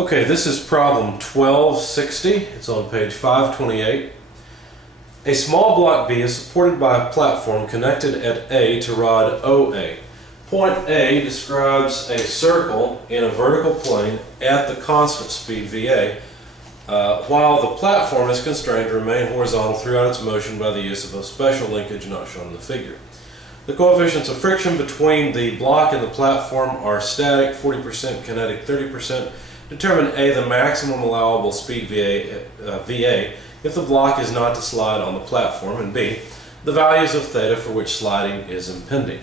Okay, this is problem 1260. It's on page 528. A small block B is supported by a platform connected at A to rod OA. Point A describes a circle in a vertical plane at the constant speed VA, while the platform is constrained to remain horizontal throughout its motion by the use of a special linkage not shown in the figure. The coefficients of friction between the block and the platform are static, 40%, kinetic, 30%. Determine A, the maximum allowable speed VA if the block is not to slide on the platform, and B, the values of theta for which sliding is impending.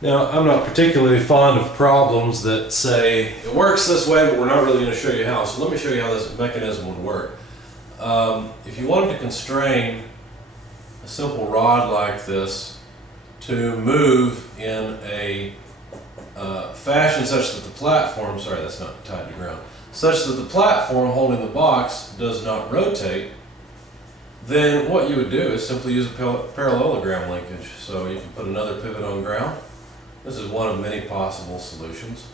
Now, I'm not particularly fond of problems that say it works this way, but we're not really going to show you how. So let me show you how this mechanism would work. If you wanted to constrain a simple rod like this to move in a fashion such that the platform, sorry, that's not tied to ground, such that the platform holding the box does not rotate, then what you would do is simply use a parallelogram linkage. So you can put another pivot on ground. This is one of many possible solutions,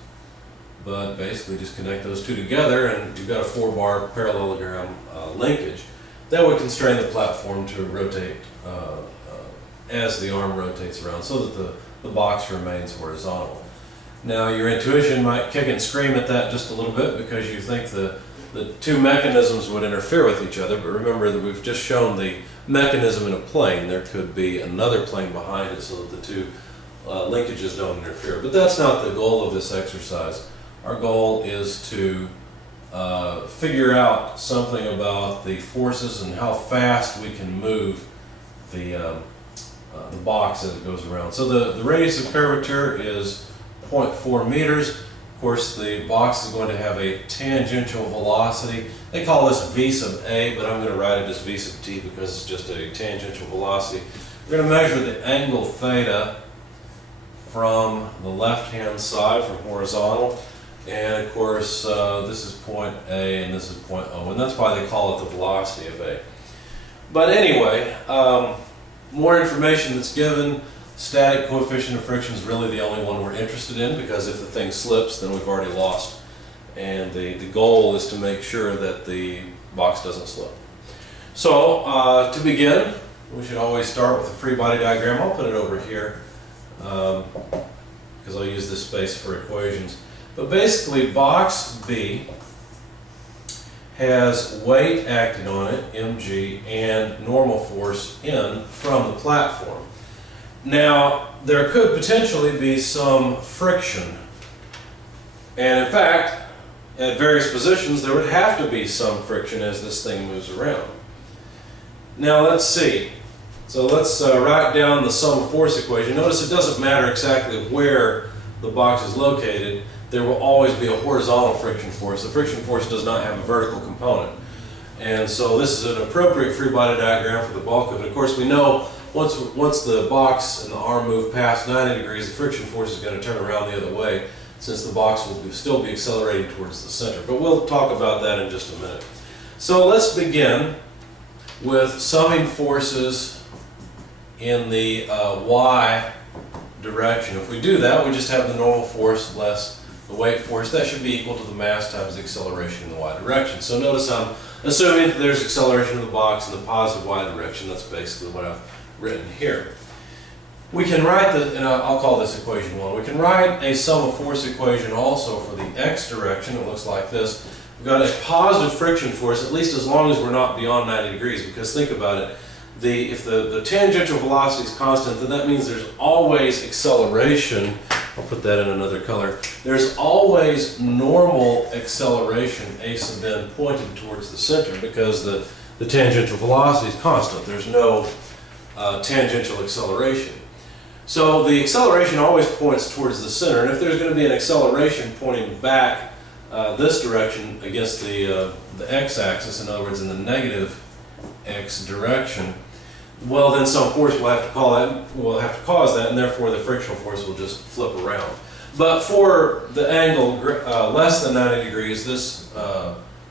but basically just connect those two together and you've got a 4-bar parallelogram linkage that would constrain the platform to rotate as the arm rotates around so that the box remains horizontal. Now your intuition might kick and scream at that just a little bit because you think the two mechanisms would interfere with each other, but remember that we've just shown the mechanism in a plane. There could be another plane behind it so that the two linkages don't interfere. But that's not the goal of this exercise. Our goal is to figure out something about the forces and how fast we can move the box as it goes around. So the radius of curvature is 0.4 meters. Of course, the box is going to have a tangential velocity. They call this V sub A, but I'm going to write it as V sub T because it's just a tangential velocity. We're going to measure the angle theta from the left-hand side, from horizontal. And of course, this is point A and this is point O, and that's why they call it the velocity of A. But anyway, more information that's given. Static coefficient of friction is really the only one we're interested in because if the thing slips, then we've already lost. And the goal is to make sure that the box doesn't slip. So to begin, we should always start with a free body diagram. I'll put it over here because I'll use this space for equations. But basically, box B has weight acting on it, mg, and normal force, N, from the platform. Now, there could potentially be some friction, and in fact, at various positions, there would have to be some friction as this thing moves around. Now, let's see. So let's write down the sum of force equation. Notice it doesn't matter exactly where the box is located. There will always be a horizontal friction force. The friction force does not have a vertical component. And so this is an appropriate free body diagram for the bulk of it. Of course, we know once the box and the arm move past 90 degrees, the friction force is going to turn around the other way since the box will still be accelerating towards the center. But we'll talk about that in just a minute. So let's begin with summing forces in the y direction. If we do that, we just have the normal force less the weight force. That should be equal to the mass times the acceleration in the y direction. So notice I'm assuming that there's acceleration of the box in the positive y direction. That's basically what I've written here. We can write and I'll call this equation 1. We can write a sum of force equation also for the x direction. It looks like this. We've got a positive friction force, at least as long as we're not beyond 90 degrees, because think about it. If the tangential velocity is constant, then that means there's always acceleration. I'll put that in another color. There's always normal acceleration, a sub n, pointed towards the center because the tangential velocity is constant. There's no tangential acceleration. So the acceleration always points towards the center, and if there's going to be an acceleration pointing back this direction against the x-axis, in other words, in the negative x direction, well, then some force will have to cause that, and therefore the frictional force will just flip around. But for the angle less than 90 degrees, this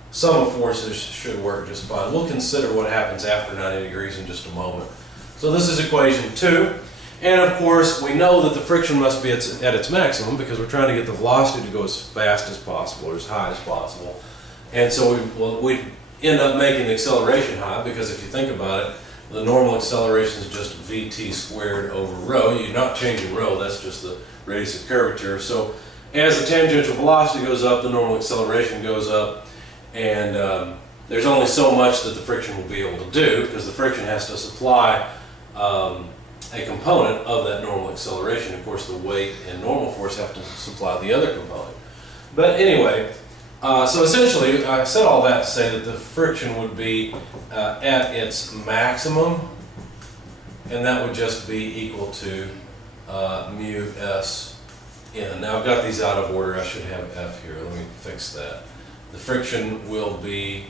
sum of forces should work just fine. We'll consider what happens after 90 degrees in just a moment. So this is equation 2. And of course, we know that the friction must be at its maximum because we're trying to get the velocity to go as fast as possible or as high as possible. And so we end up making the acceleration high because if you think about it, the normal acceleration is just VT squared over rho. You're not changing rho, that's just the radius of curvature. So as the tangential velocity goes up, the normal acceleration goes up, and there's only so much that the friction will be able to do because the friction has to supply a component of that normal acceleration. Of course, the weight and normal force have to supply the other component. But anyway, so essentially, I said all that to say that the friction would be at its maximum, and that would just be equal to mu s n. Now I've got these out of order. I should have F here. Let me fix that. The friction will be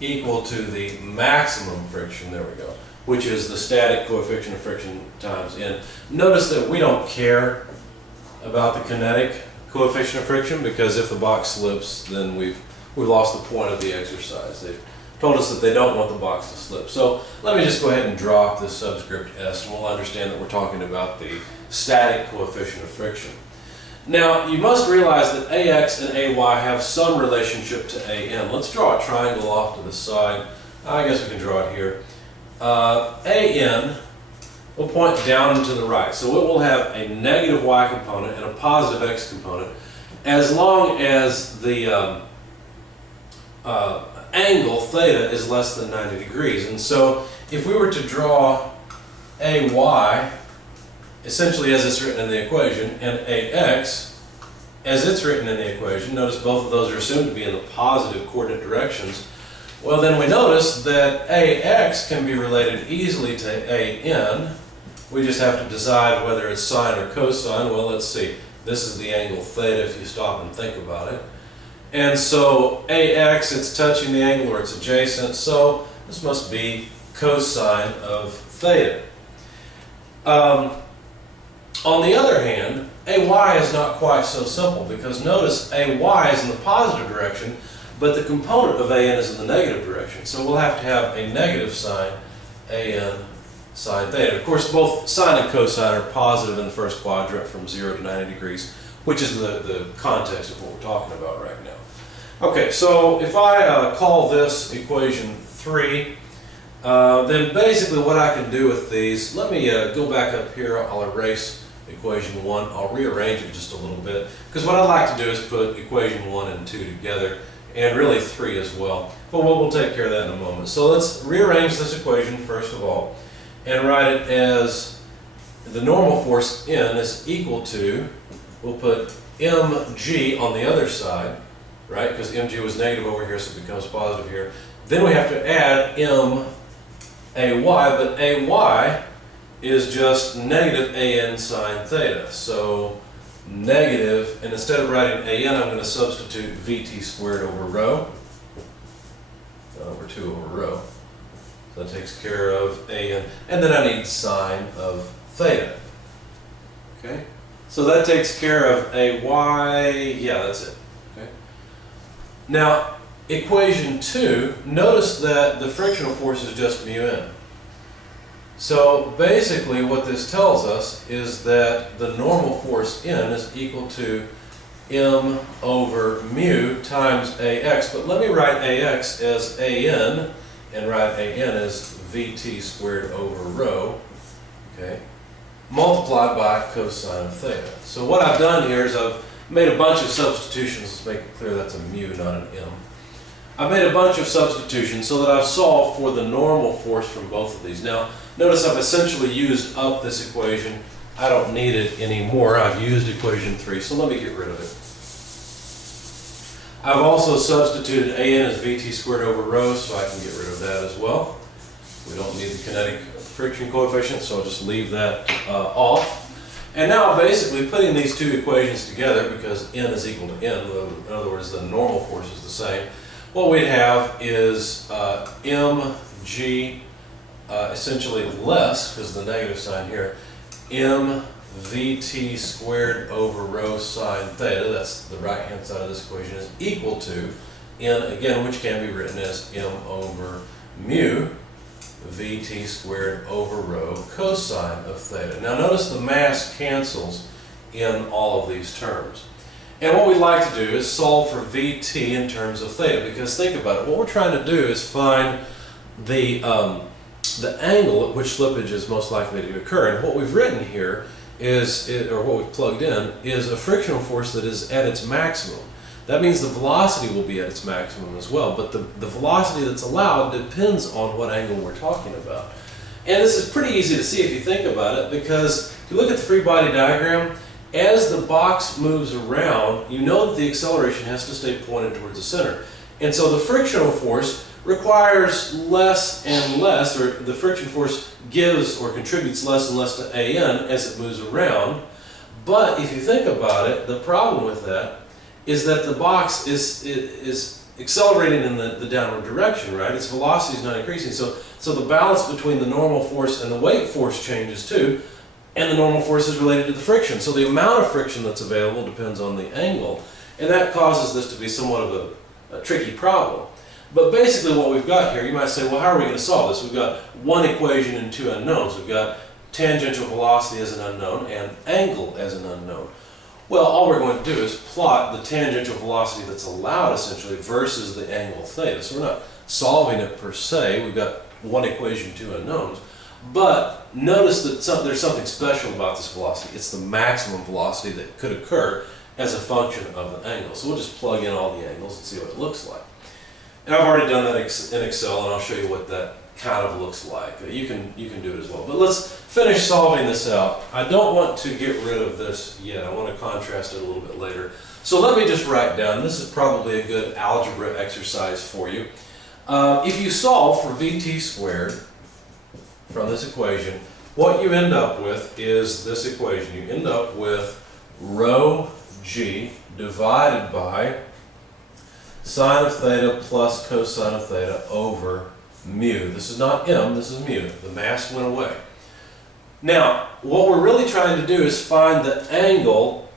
equal to the maximum friction, there we go, which is the static coefficient of friction times n. Notice that we don't care about the kinetic coefficient of friction because if the box slips, then we've lost the point of the exercise. They've told us that they don't want the box to slip. So let me just go ahead and drop this subscript s, and we'll understand that we're talking about the static coefficient of friction. Now, you must realize that AX and AY have some relationship to AN. Let's draw a triangle off to the side. I guess we can draw it here. AN will point down and to the right. So it will have a negative Y component and a positive X component as long as the angle theta is less than 90 degrees. And so if we were to draw AY essentially as it's written in the equation, and AX as it's written in the equation, notice both of those are assumed to be in the positive coordinate directions, well then we notice that AX can be related easily to AN. We just have to decide whether it's sine or cosine. Well, let's see. This is the angle theta if you stop and think about it. And so AX, it's touching the angle or it's adjacent, so this must be cosine of theta. On the other hand, AY is not quite so simple because notice AY is in the positive direction, but the component of AN is in the negative direction. So we'll have to have a negative sign, AN sine theta. Of course, both sine and cosine are positive in the first quadrant from 0 to 90 degrees, which is the context of what we're talking about right now. Okay, so if I call this equation 3, then basically what I can do with these, let me go back up here, I'll erase equation 1, I'll rearrange it just a little bit, because what I'd like to do is put equation 1 and 2 together, and really 3 as well, but we'll take care of that in a moment. So let's rearrange this equation first of all, and write it as the normal force N is equal to, we'll put mg on the other side, right, because mg was negative over here, so it becomes positive here. Then we have to add AY, but AY is just negative AN sine theta. So negative, and instead of writing AN, I'm going to substitute VT squared over rho, over 2 over rho. So that takes care of AN. And then I need sine of theta. Okay? So that takes care of AY, yeah, that's it. Okay? Now, equation 2, notice that the frictional force is just mu n. So basically what this tells us is that the normal force N is equal to m over mu times AX. But let me write AX as AN and write AN as VT squared over rho, okay, multiplied by cosine of theta. So what I've done here is I've made a bunch of substitutions. Let's make it clear that's a mu, not an m. I've made a bunch of substitutions so that I've solved for the normal force from both of these. Now, notice I've essentially used up this equation. I don't need it anymore. I've used equation 3, so let me get rid of it. I've also substituted AN as VT squared over rho, so I can get rid of that as well. We don't need the kinetic friction coefficient, so I'll just leave that off. And now basically putting these two equations together, because N is equal to N, in other words the normal force is the same, what we'd have is mg essentially less, because the negative sign here, mvt squared over rho sine theta, that's the right hand side of this equation, is equal to N, again, which can be written as m over mu Vt squared over rho cosine of theta. Now notice the mass cancels in all of these terms. And what we'd like to do is solve for Vt in terms of theta, because think about it, what we're trying to do is find the angle at which slippage is most likely to occur. And what we've written here is, or what we've plugged in, is a frictional force that is at its maximum. That means the velocity will be at its maximum as well, but the velocity that's allowed depends on what angle we're talking about. And this is pretty easy to see if you think about it, because if you look at the free body diagram, as the box moves around, you know that the acceleration has to stay pointed towards the center. And so the frictional force requires less and less, or the friction force gives or contributes less and less to AN as it moves around. But if you think about it, the problem with that is that the box is accelerating in the downward direction, right? Its velocity is not increasing. So the balance between the normal force and the weight force changes too, and the normal force is related to the friction. So the amount of friction that's available depends on the angle, and that causes this to be somewhat of a tricky problem. But basically what we've got here, you might say, well, how are we going to solve this? We've got one equation and two unknowns. We've got tangential velocity as an unknown and angle as an unknown. Well, all we're going to do is plot the tangential velocity that's allowed, essentially, versus the angle theta. So we're not solving it per se. We've got one equation, two unknowns. But notice that there's something special about this velocity. It's the maximum velocity that could occur as a function of the angle. So we'll just plug in all the angles and see what it looks like. And I've already done that in Excel, and I'll show you what that kind of looks like. You can do it as well. But let's finish solving this out. I don't want to get rid of this yet. I want to contrast it a little bit later. So let me just write down. This is probably a good algebra exercise for you. If you solve for Vt squared from this equation, what you end up with is this equation. You end up with rho g divided by sine of theta plus cosine of theta over mu. This is not m, this is mu. The mass went away. Now, what we're really trying to do is find the angle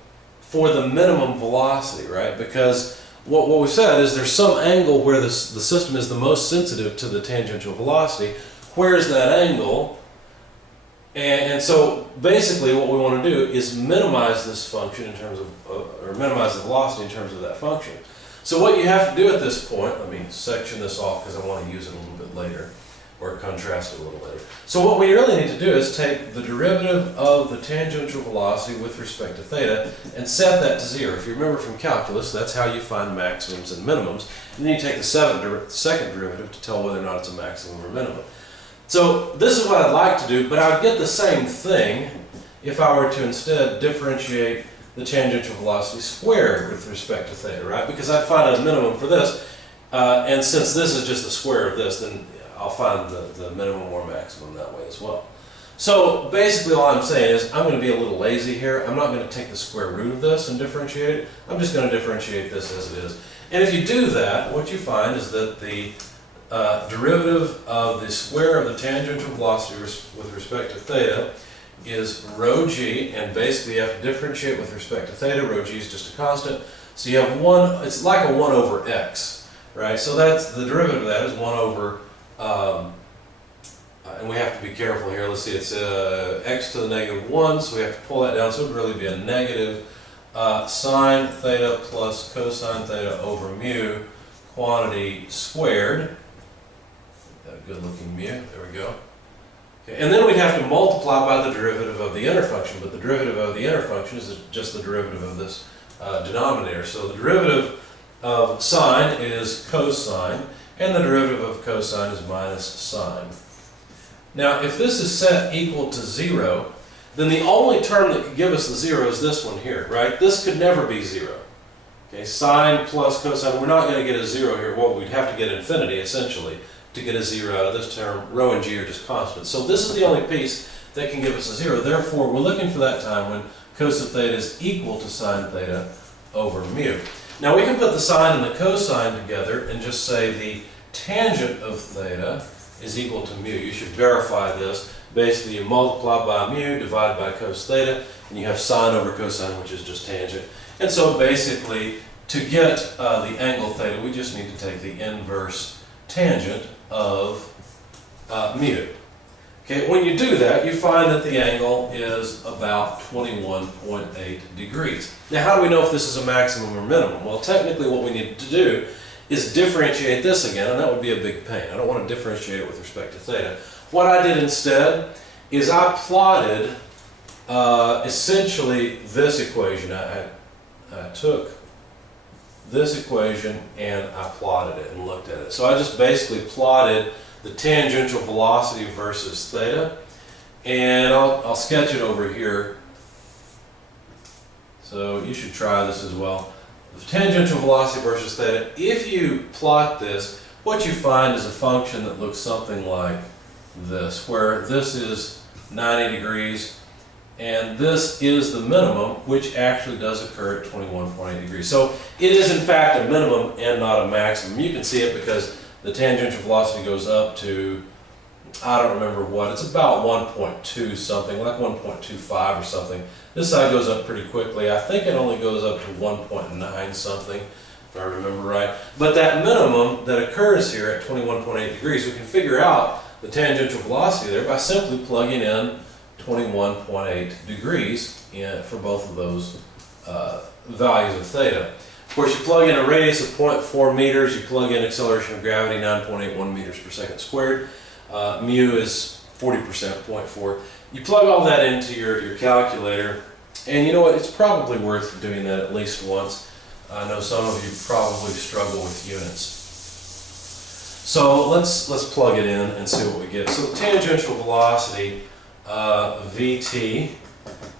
for the minimum velocity, right? Because what we said is there's some angle where the system is the most sensitive to the tangential velocity. Where's that angle? And so basically what we want to do is minimize this function in terms of, or minimize the velocity in terms of that function. So what you have to do at this point, let me section this off because I want to use it a little bit later, or contrast it a little later. So what we really need to do is take the derivative of the tangential velocity with respect to theta and set that to 0. If you remember from calculus, that's how you find maximums and minimums. And then you take the second derivative to tell whether or not it's a maximum or minimum. So this is what I'd like to do, but I would get the same thing if I were to instead differentiate the tangential velocity squared with respect to theta, right? Because I'd find a minimum for this, and since this is just the square of this, then I'll find the minimum or maximum that way as well. So basically all I'm saying is I'm going to be a little lazy here. I'm not going to take the square root of this and differentiate it. I'm just going to differentiate this as it is. And if you do that, what you find is that the derivative of the square of the tangential velocity with respect to theta is rho g, and basically you have to differentiate with respect to theta. Rho g is just a constant. So you have one, it's like a 1 over x, right? So that's, the derivative of that is 1 over, and we have to be careful here. Let's see, it's x to the negative 1, so we have to pull that down. So it would really be a negative sine theta plus cosine theta over mu quantity squared. Got a good looking mu, there we go. Okay. And then we'd have to multiply by the derivative of the inner function, but the derivative of the inner function is just the derivative of this denominator. So the derivative of sine is cosine, and the derivative of cosine is minus sine. Now, if this is set equal to 0, then the only term that could give us the 0 is this one here, right? This could never be 0. Okay, sine plus cosine, we're not going to get a 0 here. Well, we'd have to get infinity, essentially, to get a 0 out of this term. Rho and g are just constants. So this is the only piece that can give us a 0. Therefore, we're looking for that time when cos of theta is equal to sine theta over mu. Now, we can put the sine and the cosine together and just say the tangent of theta is equal to mu. You should verify this. Basically, you multiply by mu, divide by cos theta, and you have sine over cosine, which is just tangent. And so basically, to get the angle theta, we just need to take the inverse tangent of mu. Okay, when you do that, you find that the angle is about 21.8 degrees. Now, how do we know if this is a maximum or minimum? Well, technically what we need to do is differentiate this again, and that would be a big pain. I don't want to differentiate it with respect to theta. What I did instead is I plotted essentially this equation. I took this equation and I plotted it and looked at it. So I just basically plotted the tangential velocity versus theta, and I'll sketch it over here. So you should try this as well. The tangential velocity versus theta, if you plot this, what you find is a function that looks something like this, where this is 90 degrees and this is the minimum, which actually does occur at 21.8 degrees. So it is in fact a minimum and not a maximum. You can see it because the tangential velocity goes up to, I don't remember what, it's about 1.2 something, like 1.25 or something. This side goes up pretty quickly. I think it only goes up to 1.9 something, if I remember right. But that minimum that occurs here at 21.8 degrees, we can figure out the tangential velocity there by simply plugging in 21.8 degrees for both of those values of theta. Of course, you plug in a radius of 0.4 meters, you plug in acceleration of gravity, 9.81 meters per second squared. Mu is 40%, 0.4. You plug all that into your calculator, and you know what, it's probably worth doing that at least once. I know some of you probably struggle with units. So let's plug it in and see what we get. So the tangential velocity, Vt,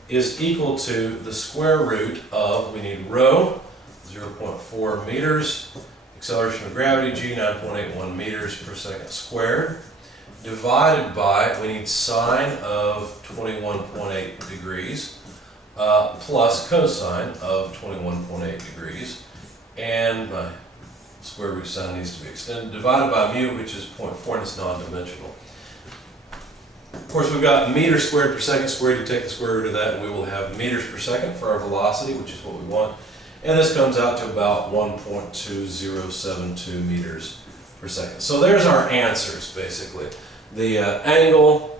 is equal to the square root of, we need rho, 0.4 meters, acceleration of gravity, g, 9.81 meters per second squared, divided by, we need sine of 21.8 degrees, plus cosine of 21.8 degrees, and my square root sign needs to be extended, divided by mu, which is 0.4, and it's non-dimensional. Of course, we've got meters squared per second squared. You take the square root of that, and we will have meters per second for our velocity, which is what we want. And this comes out to about 1.2072 meters per second. So there's our answers, basically. The angle,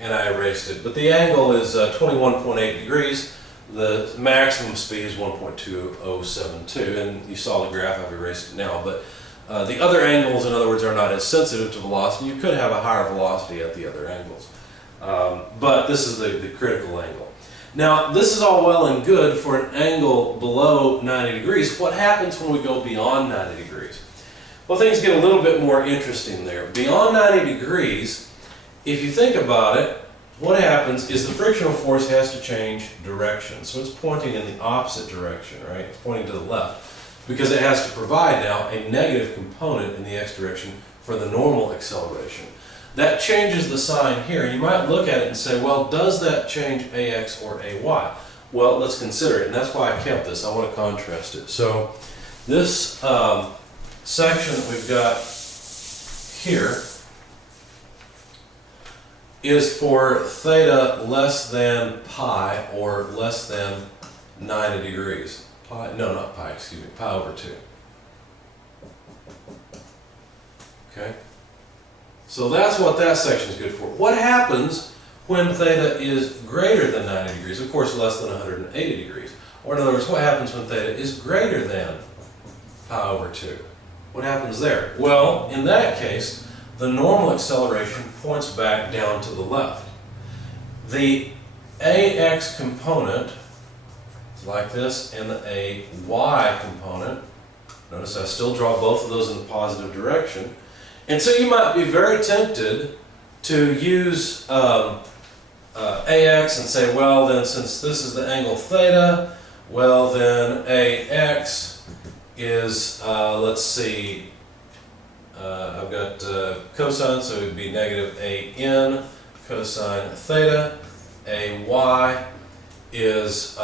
and I erased it, but the angle is 21.8 degrees. The maximum speed is 1.2072, and you saw the graph, I've erased it now. But the other angles, in other words, are not as sensitive to velocity. You could have a higher velocity at the other angles. But this is the critical angle. Now, this is all well and good for an angle below 90 degrees. What happens when we go beyond 90 degrees? Well, things get a little bit more interesting there. Beyond 90 degrees, if you think about it, what happens is the frictional force has to change direction. So it's pointing in the opposite direction, right? It's pointing to the left, because it has to provide now a negative component in the x direction for the normal acceleration. That changes the sign here. You might look at it and say, well, does that change ax or ay? Well, let's consider it, and that's why I kept this. I want to contrast it. So this section that we've got here is for theta less than pi or less than 90 degrees. Pi, no, not pi, excuse me, pi over 2. Okay? So that's what that section is good for. What happens when theta is greater than 90 degrees? Of course, less than 180 degrees. Or in other words, what happens when theta is greater than pi over 2? What happens there? Well, in that case, the normal acceleration points back down to the left. The ax component is like this, and the ay component, notice I still draw both of those in the positive direction. And so you might be very tempted to use ax and say, well, then since this is the angle theta, well, then ax is, let's see, I've got cosine, so it would be negative an cosine theta. Ay is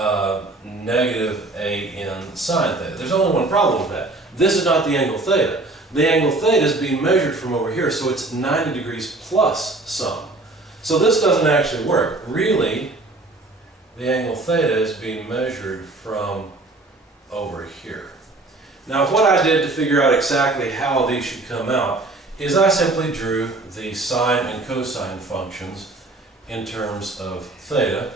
negative an sine theta. There's only one problem with that. This is not the angle theta. The angle theta is being measured from over here, so it's 90 degrees plus some. So this doesn't actually work. Really, the angle theta is being measured from over here. Now, what I did to figure out exactly how these should come out is I simply drew the sine and cosine functions in terms of theta,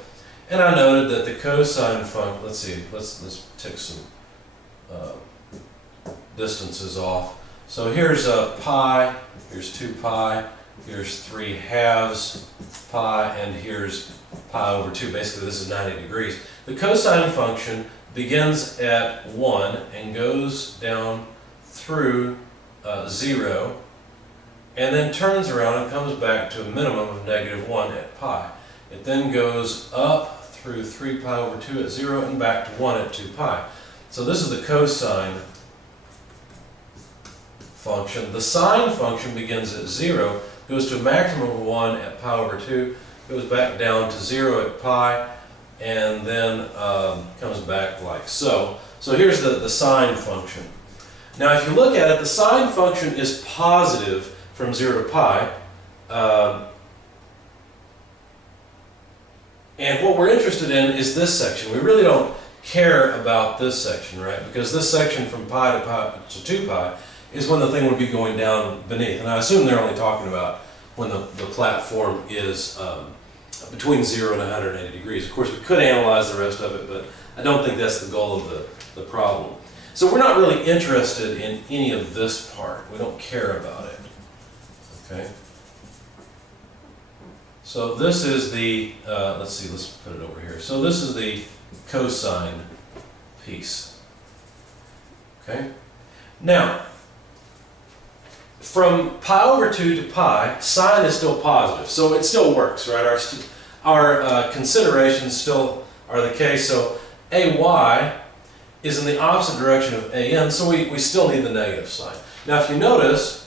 and I noted that the cosine function, let's see, let's take some distances off. So here's pi, here's 2 pi, here's 3/2 pi, and here's pi over 2. Basically, this is 90 degrees. The cosine function begins at 1 and goes down through 0, and then turns around and comes back to a minimum of -1 at pi. It then goes up through 3 pi over 2 at 0 and back to 1 at 2 pi. So this is the cosine function. The sine function begins at 0, goes to a maximum of 1 at pi over 2, goes back down to 0 at pi, and then comes back like so. So here's the sine function. Now if you look at it, the sine function is positive from 0 to pi. And what we're interested in is this section. We really don't care about this section, right? Because this section from pi to 2 pi is when the thing would be going down beneath. And I assume they're only talking about when the platform is between 0 and 180 degrees. Of course, we could analyze the rest of it, but I don't think that's the goal of the problem. So we're not really interested in any of this part. We don't care about it. Okay? So this is the, let's see, let's put it over here. So this is the cosine piece. Okay? Now, from pi over 2 to pi, sine is still positive, so it still works, right? Our considerations still are the case. So AY is in the opposite direction of AN, so we still need the negative sign. Now, if you notice,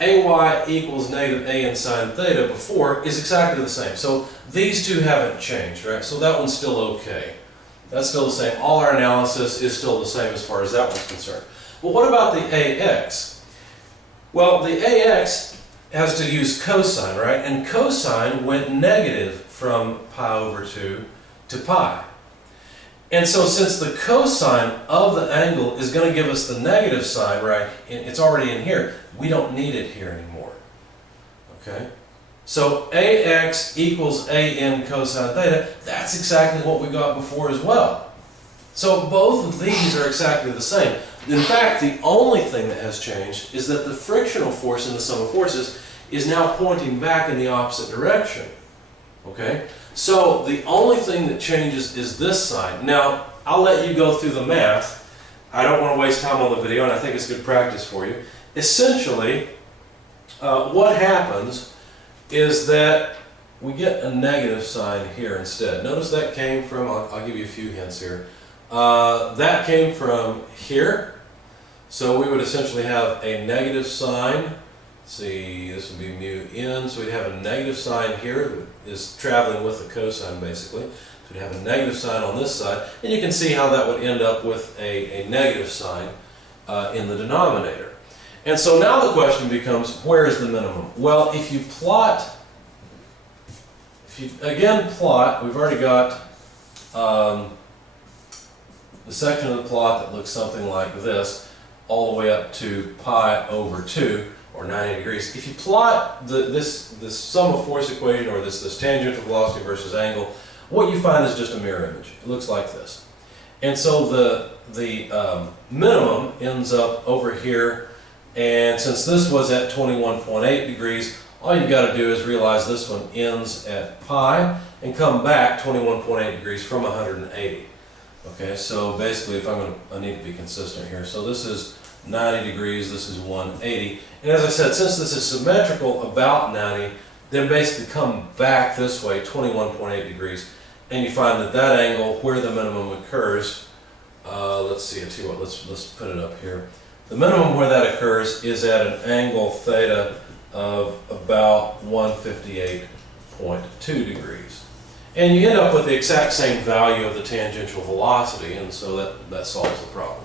AY equals negative AN sine theta before is exactly the same. So these two haven't changed, right? So that one's still okay. That's still the same. All our analysis is still the same as far as that one's concerned. Well, what about the AX? Well, the AX has to use cosine, right? And cosine went negative from pi over 2 to pi. And so since the cosine of the angle is going to give us the negative sign, right, it's already in here, we don't need it here anymore. Okay? So AX equals AN cosine theta, that's exactly what we got before as well. So both of these are exactly the same. In fact, the only thing that has changed is that the frictional force in the sum of forces is now pointing back in the opposite direction. Okay? So the only thing that changes is this side. Now, I'll let you go through the math. I don't want to waste time on the video, and I think it's good practice for you. Essentially, what happens is that we get a negative sign here instead. Notice that came from, I'll give you a few hints here. That came from here. So we would essentially have a negative sign. Let's see, this would be mu n. So we'd have a negative sign here that is traveling with the cosine basically. So we'd have a negative sign on this side. And you can see how that would end up with a negative sign in the denominator. And so now the question becomes, where is the minimum? Well, if you plot, again plot, we've already got the section of the plot that looks something like this, all the way up to pi over 2, or 90 degrees. If you plot this sum of force equation, or this tangential velocity versus angle, what you find is just a mirror image. It looks like this. And so the minimum ends up over here, and since this was at 21.8 degrees, all you've got to do is realize this one ends at pi and come back 21.8 degrees from 180. Okay, so basically, if I need to be consistent here. So this is 90 degrees, this is 180. And as I said, since this is symmetrical about 90, then basically come back this way, 21.8 degrees, and you find that that angle where the minimum occurs, let's see, I tell you what, let's put it up here. The minimum where that occurs is at an angle theta of about 158.2 degrees. And you end up with the exact same value of the tangential velocity, and so that solves the problem.